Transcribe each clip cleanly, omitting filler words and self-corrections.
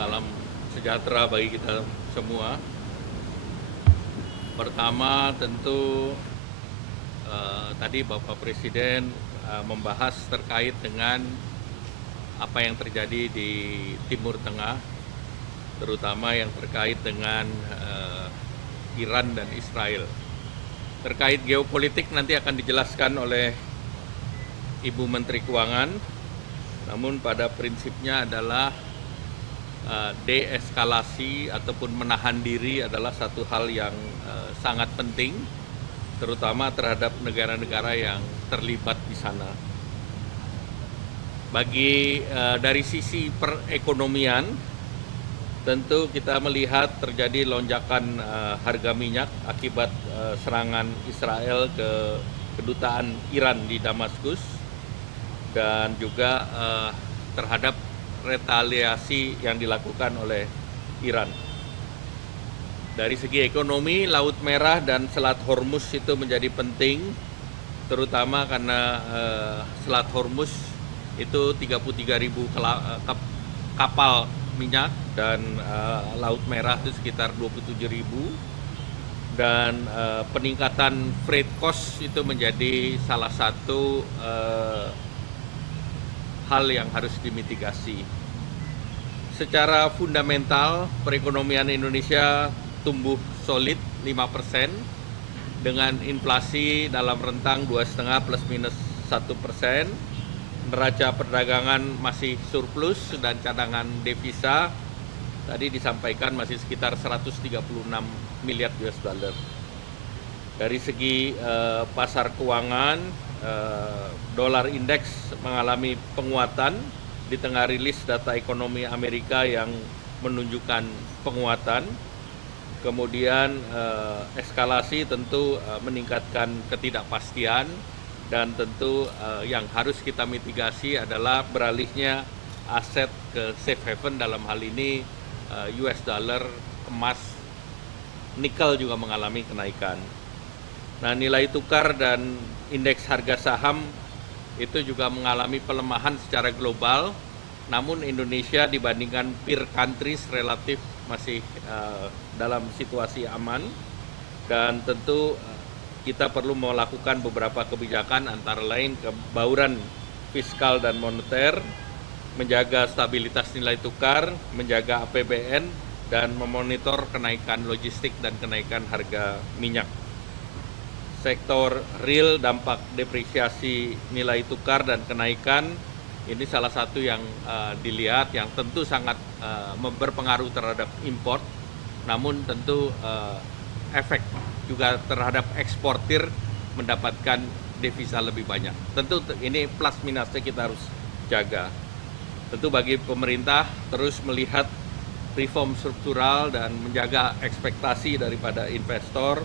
Salam sejahtera bagi kita semua. Pertama tentu tadi Bapak Presiden membahas terkait dengan apa yang terjadi di Timur Tengah, terutama yang terkait dengan Iran dan Israel. Terkait geopolitik nanti akan dijelaskan oleh Ibu Menteri Keuangan, namun pada prinsipnya adalah deeskalasi ataupun menahan diri adalah satu hal yang sangat penting, terutama terhadap negara-negara yang terlibat di sana. Dari sisi perekonomian, tentu kita melihat terjadi lonjakan harga minyak akibat serangan Israel ke kedutaan Iran di Damaskus, dan juga terhadap retaliasi yang dilakukan oleh Iran. Dari segi ekonomi, Laut Merah dan Selat Hormuz itu menjadi penting, terutama karena Selat Hormuz itu 33.000 kapal minyak, dan Laut Merah itu sekitar 27.000, dan peningkatan freight cost itu menjadi salah satu hal yang harus dimitigasi. Secara fundamental, perekonomian Indonesia tumbuh solid 5% dengan inflasi dalam rentang 2,5 plus minus 1%. Neraca perdagangan masih surplus dan cadangan devisa tadi disampaikan masih sekitar 136 miliar US dollar. Dari segi pasar keuangan, dolar indeks mengalami penguatan di tengah rilis data ekonomi Amerika yang menunjukkan penguatan. Kemudian eskalasi tentu meningkatkan ketidakpastian, dan tentu yang harus kita mitigasi adalah beralihnya aset ke safe haven, dalam hal ini US dollar, emas, nikel juga mengalami kenaikan. Nah, nilai tukar dan indeks harga saham itu juga mengalami pelemahan secara global, namun Indonesia dibandingkan peer countries relatif masih dalam situasi aman, dan tentu kita perlu melakukan beberapa kebijakan, antara lain kebauran fiskal dan moneter, menjaga stabilitas nilai tukar, menjaga APBN, dan memonitor kenaikan logistik dan kenaikan harga minyak. Sektor real, dampak depresiasi nilai tukar dan kenaikan ini salah satu yang dilihat, yang tentu sangat berpengaruh terhadap import, namun tentu efek juga terhadap eksportir mendapatkan devisa lebih banyak. Tentu ini plus minusnya kita harus jaga. Tentu bagi pemerintah terus melihat reform struktural dan menjaga ekspektasi daripada investor,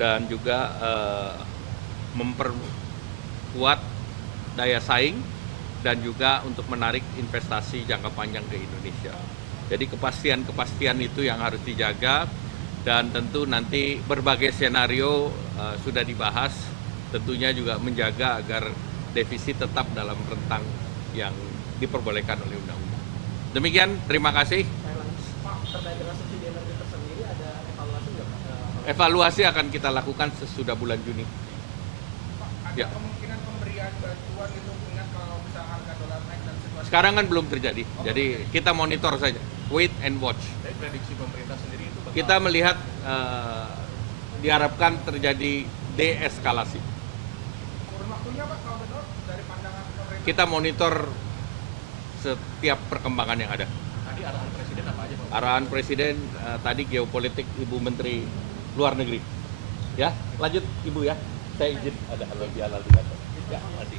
dan juga memperkuat daya saing, dan juga untuk menarik investasi jangka panjang ke Indonesia. Jadi kepastian itu yang harus dijaga, dan tentu nanti berbagai skenario sudah dibahas, tentunya juga menjaga agar defisit tetap dalam rentang yang diperbolehkan oleh undang-undang. Demikian, terima kasih. Terkait dengan subsidi energi tersendiri, ada evaluasi nggak, Pak? Evaluasi akan kita lakukan sesudah bulan Juni. Pak, ada Ya. kemungkinan pemberian bantuan itu, ingat kalau bisa harga dolar naik dan situasi. Sekarang kan belum terjadi, jadi kita monitor saja, wait and watch. Dari prediksi pemerintah sendiri itu bakal Kita melihat diharapkan terjadi deeskalasi. kurun waktunya, Pak, kalau benar dari pandangan pemerintah. Kita monitor setiap perkembangan yang ada. Tadi arahan presiden apa aja, Pak? Arahan Presiden tadi geopolitik, Ibu Menteri Luar Negeri. Ya, lanjut Ibu ya. Saya izin ada halal bihalal di kantor. Ya, nanti.